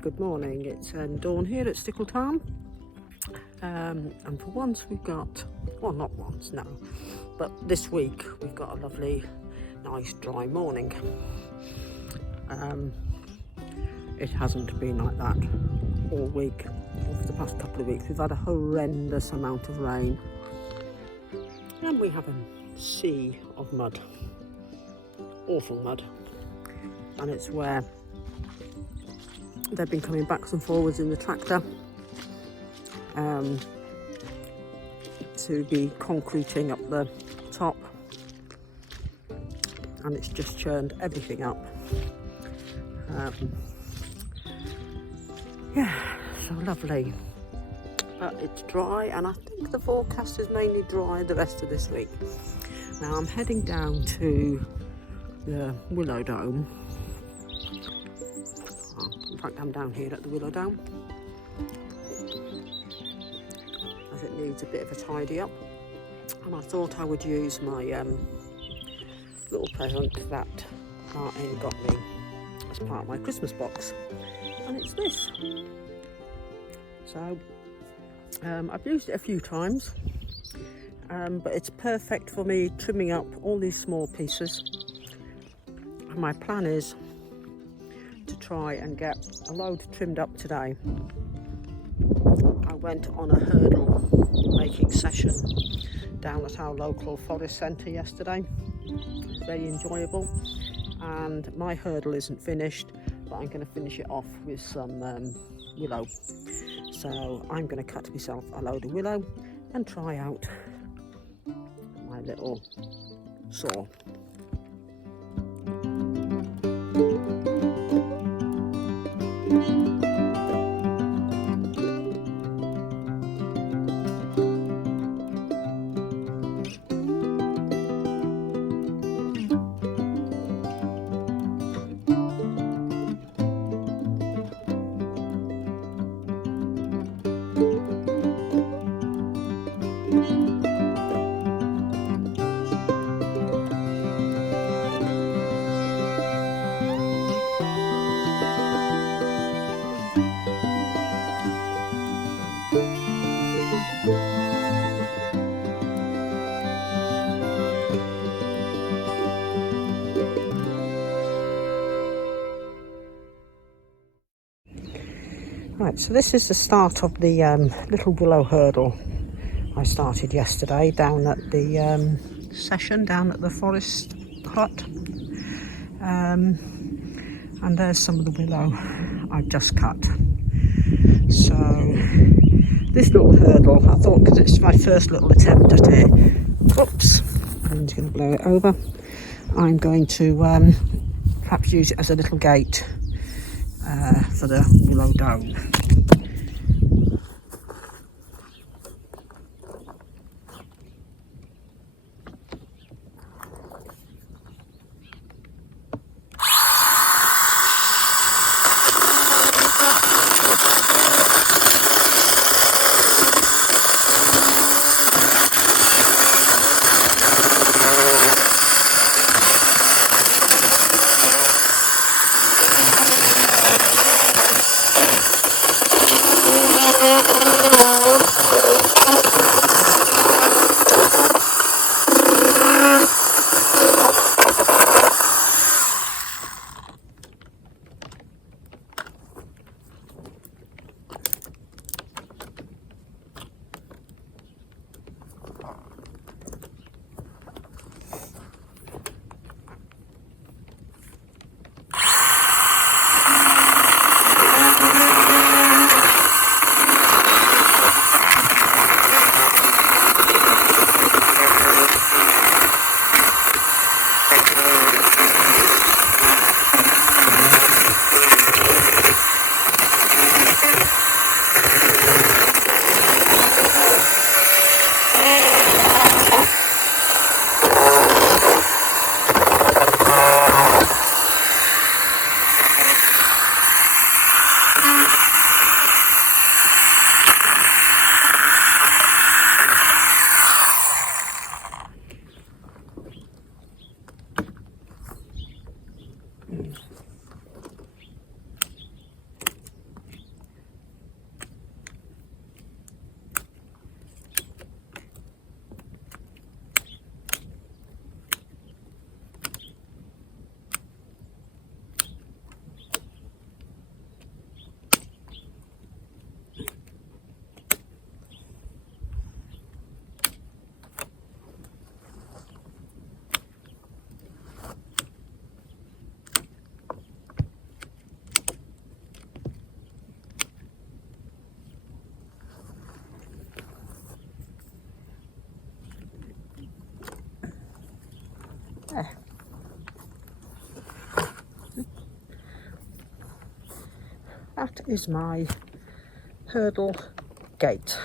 good morning. It's Dawn here at Stickleton. And for once we've got, well, not once, no, but this week we've got a lovely, nice, dry morning. It hasn't been like that all week. Over the past couple of weeks we've had a horrendous amount of rain, and we have a sea of mud, awful mud, and it's where they've been coming backwards and forwards in the tractor to be concreting up the top, and it's just churned everything up. Yeah, so lovely, but it's dry, and I think the forecast is mainly dry the rest of this week. Now I'm heading down to the Willow Dome. In fact, I'm down here at the Willow Dome, as it needs a bit of a tidy up, and I thought I would use my little present that Martin got me as part of my Christmas box, and it's this. So I've used it a few times, but it's perfect for me trimming up all these small pieces, and my plan is to try and get a load trimmed up today. I went on a hurdle making session down at our local forest centre yesterday. It was very enjoyable, and my hurdle isn't finished, but I'm going to finish it off with some willow. So I'm going to cut myself a load of willow and try out my little saw. Right, so this is the start of the little willow hurdle I started yesterday down at the session down at the forest hut, and there's some of the willow I've just cut. So this little hurdle, I thought, because it's my first little attempt at it, oops, I'm just going to blow it over, I'm going to perhaps use it as a little gate for the Willow Dome. that is my hurdle gate.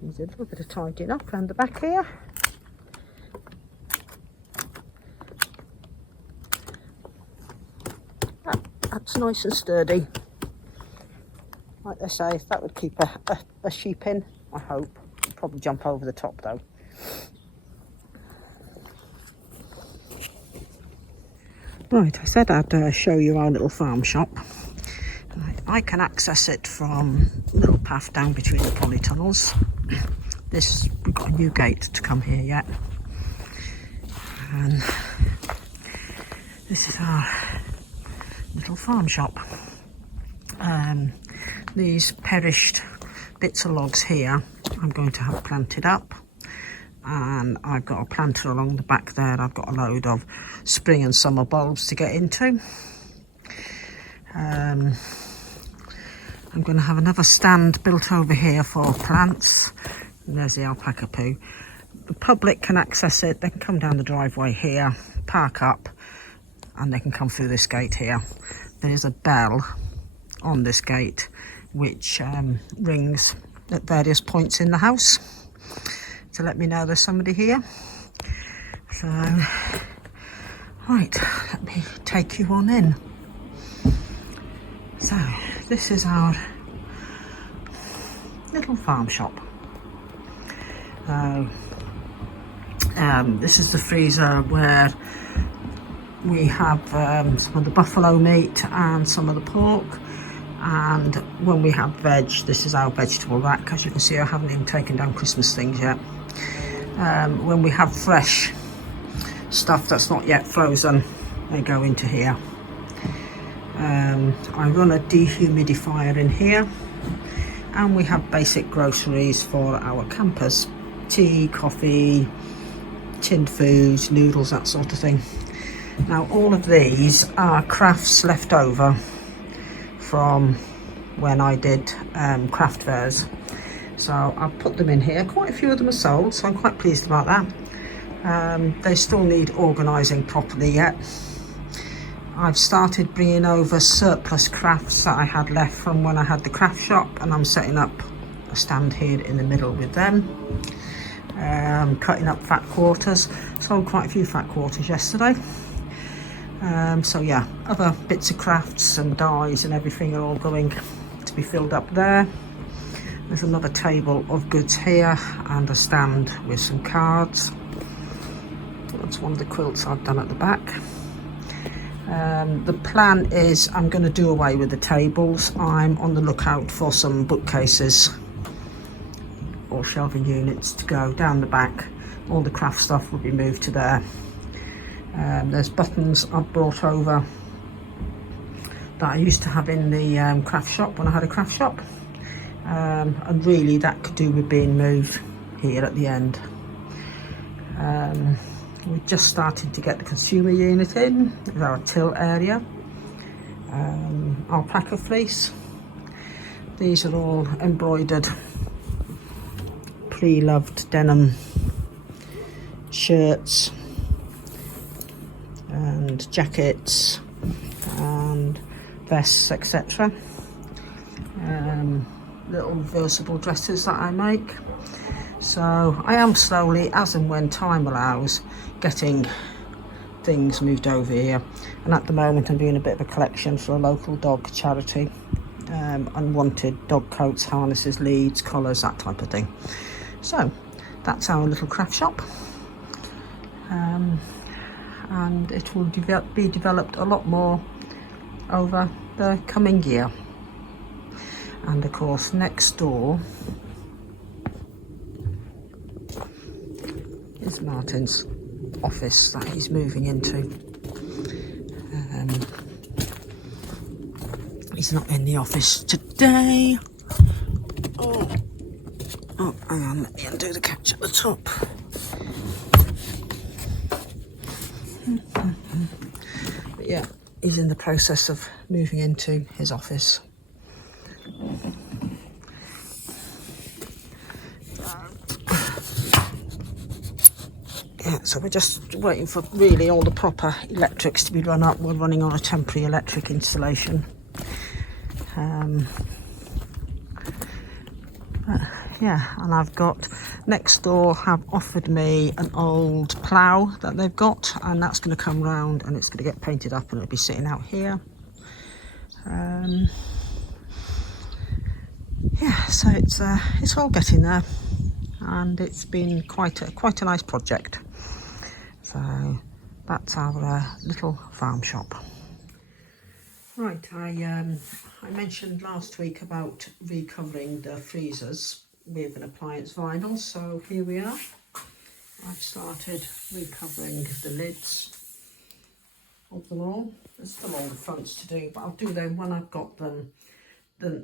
Needs a little bit of tidying up around the back here. That's nice and sturdy. Like they say, if that would keep a sheep in, I hope. Probably jump over the top though. Right, I said I'd show you our little farm shop. Right, I can access it from a little path down between the polytunnels. We've got a new gate to come here yet. And this is our little farm shop. These perished bits of logs here I'm going to have planted up, and I've got a planter along the back there. I've got a load of spring and summer bulbs to get into. I'm going to have another stand built over here for plants, and there's the alpaca poo. The public can access it. They can come down the driveway here, park up, and they can come through this gate here. There's a bell on this gate which rings at various points in the house to let me know there's somebody here. So, right, let me take you on in. So, this is our little farm shop. This is the freezer where we have some of the buffalo meat and some of the pork, and when we have veg, this is our vegetable rack. As you can see, I haven't even taken down Christmas things yet. When we have fresh stuff that's not yet frozen, they go into here. I run a dehumidifier in here, and we have basic groceries for our campers: tea, coffee, tinned foods, noodles, that sort of thing. Now, all of these are crafts left over from when I did craft fairs, so I've put them in here. Quite a few of them are sold, so I'm quite pleased about that. They still need organising properly yet. I've started bringing over surplus crafts that I had left from when I had the craft shop, and I'm setting up a stand here in the middle with them. Cutting up fat quarters. Sold quite a few fat quarters yesterday. So yeah, other bits of crafts and dyes and everything are all going to be filled up there. There's another table of goods here and a stand with some cards. That's one of the quilts I've done at the back. The plan is I'm going to do away with the tables. I'm on the lookout for some bookcases or shelving units to go down the back. All the craft stuff will be moved to there. There's buttons I've brought over that I used to have in the craft shop when I had a craft shop, and really that could do with being moved here at the end. We just started to get the consumer unit in. There's our till area, alpaca fleece. These are all embroidered pre-loved denim shirts and jackets and vests, etc. Little reversible dresses that I make. So I am slowly, as and when time allows, getting things moved over here, and at the moment I'm doing a bit of a collection for a local dog charity. Unwanted dog coats, harnesses, leads, collars, that type of thing. So that's our little craft shop. And it will be developed a lot more over the coming year. And of course, next door is Martin's office that he's moving into. He's not in the office today. Oh, hang on, let me undo the catch at the top. But yeah, he's in the process of moving into his office. Yeah, so we're just waiting for really all the proper electrics to be run up. We're running on a temporary electric installation. Yeah, and I've got next door have offered me an old plough that they've got, and that's going to come round and it's going to get painted up and it'll be sitting out here. Yeah, so it's all getting there, and it's been quite a nice project. So that's our little farm shop. Right, I mentioned last week about recovering the freezers with an appliance vinyl, so here we are. I've started recovering the lids of them all. There's still all the fronts to do, but I'll do them when I've got them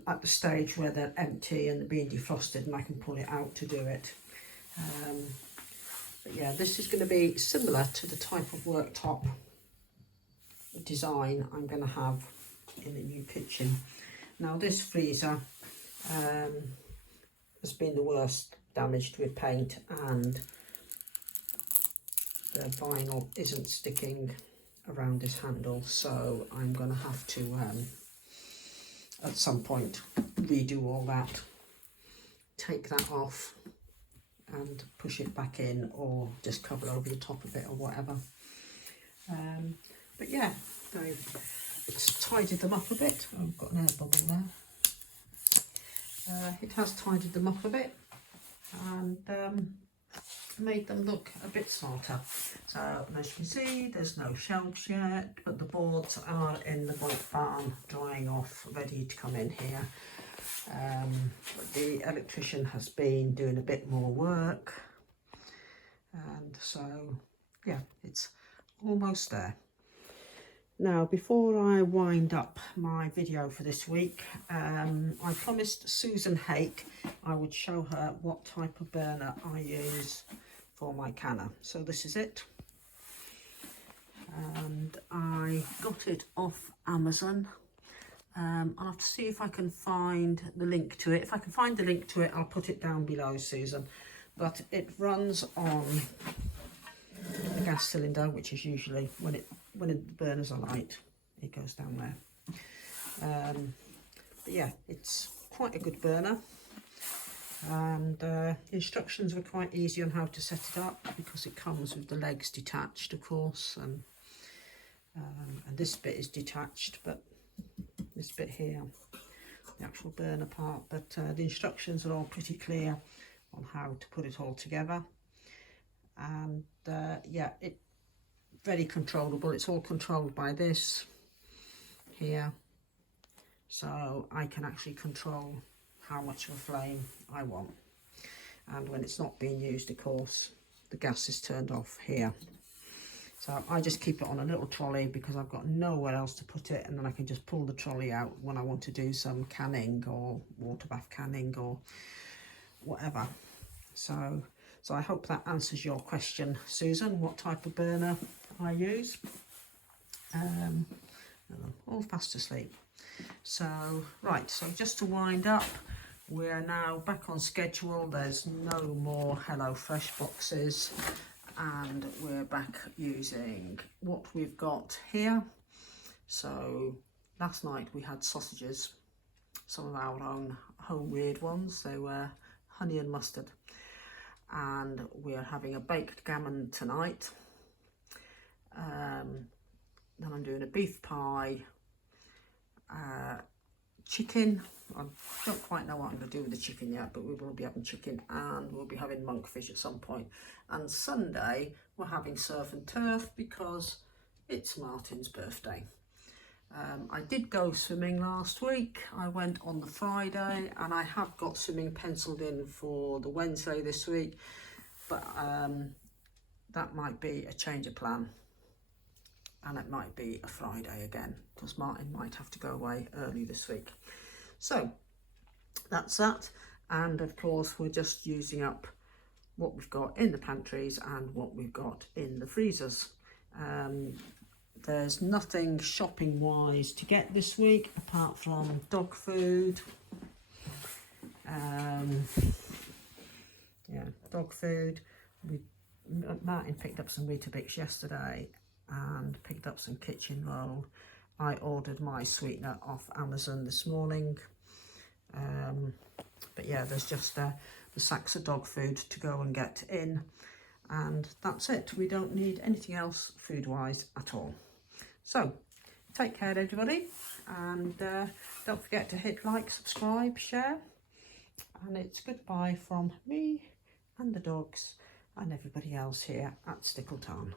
at the stage where they're empty and they're being defrosted and I can pull it out to do it. But yeah, this is going to be similar to the type of worktop design I'm going to have in the new kitchen. Now this freezer has been the worst damaged with paint, and the vinyl isn't sticking around this handle, so I'm going to have to at some point redo all that, take that off and push it back in, or just cover over the top of it or whatever. But yeah, it's tidied them up a bit. Oh, I've got an air bubble there. It has tidied them up a bit and made them look a bit smarter. So as you can see, there's no shelves yet, but the boards are in the bulk barn drying off, ready to come in here. But the electrician has been doing a bit more work, and so yeah, it's almost there. Now, before I wind up my video for this week, I promised Susan Hake I would show her what type of burner I use for my canner. So this is it. And I got it off Amazon. I'll have to see if I can find the link to it. If I can find the link to it, I'll put it down below, Susan. But it runs on a gas cylinder, which is usually when the burners are light, it goes down there. But yeah, it's quite a good burner, and the instructions were quite easy on how to set it up, because it comes with the legs detached, of course, and this bit is detached, but this bit here, the actual burner part, but the instructions are all pretty clear on how to put it all together. And yeah, it very controllable. It's all controlled by this here, so I can actually control how much of a flame I want. And when it's not being used, of course, the gas is turned off here. So I just keep it on a little trolley because I've got nowhere else to put it, and then I can just pull the trolley out when I want to do some canning or water bath canning or whatever. So I hope that answers your question, Susan, what type of burner I use. I'm all fast asleep. So, right, so just to wind up, we're now back on schedule. There's no more HelloFresh boxes, and we're back using what we've got here. So last night we had sausages, some of our own homemade ones. They were honey and mustard. And we're having a baked gammon tonight. Then I'm doing a beef pie, chicken. I don't quite know what I'm going to do with the chicken yet, but we will be having chicken, and we'll be having monkfish at some point. And Sunday we're having surf and turf because it's Martin's birthday. I did go swimming last week. I went on the Friday, and I have got swimming penciled in for the Wednesday this week, but that might be a change of plan, and it might be a Friday again, because Martin might have to go away early this week. So that's that, and of course we're just using up what we've got in the pantries and what we've got in the freezers. There's nothing shopping wise to get this week apart from dog food. Yeah, dog food. We Martin picked up some Weetabix yesterday and picked up some kitchen roll. I ordered my sweetener off Amazon this morning. But yeah, there's just the sacks of dog food to go and get in, and that's it. We don't need anything else food-wise at all. So, take care everybody, and don't forget to hit like, subscribe, share, and it's goodbye from me and the dogs and everybody else here at Stickletown.